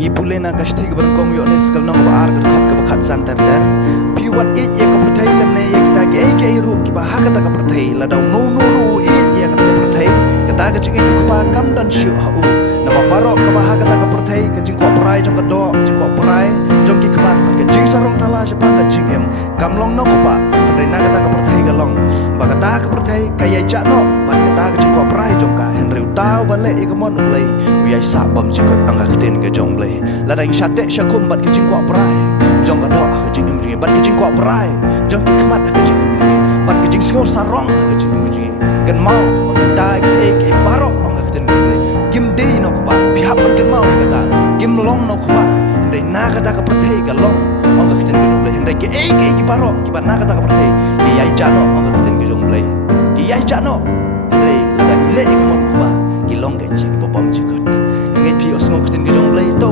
ngipulena kashthi ke barangkong yo nes kal nong baar ke khat ke bakhat san ter ter piwat e ka perthai lemne ye kita ke ru ki ba ha ka ta ka perthai la dau no e ye ka ta ka perthai kata ka ching ku pa kam dan shu ha u na ma barok ka ba ha ka ta ka perthai ka ching ko prai jong ka do ching ko prai jong ki kmat ka ching sarong thala je pan ka ching em kam long no ko pa dai na ka ta ka perthai ka long ba ka ta ka perthai ka ye cha no ba ka ta ka ching ko prai jong ka hen riu tau ba le e ka mon blai wi ai sa bam ching ka ang ka tin ka jong blai la dai sha te sha kum bat ka ching ko prai jong ka do ka ching em ri bat ka ching ko prai jong ki kmat ka ching em ri bat ka ching skor sarong ka ching em ri kan mau ma ta ke barok ang ka tin ri kim de no ko ba pi hap kan mau ka ta kim long no ko ba dai na ka ta ka perthai ka long ang ka tin ka blai dai ke barok ki ba na ka ta ka perthai ki ai cha no ang ka tin ka jong blai ki ai cha no dai la da ki le ka mon ko ba ki long ka ching ko bom ching ko ngai pi os ngok tin ka jong blai to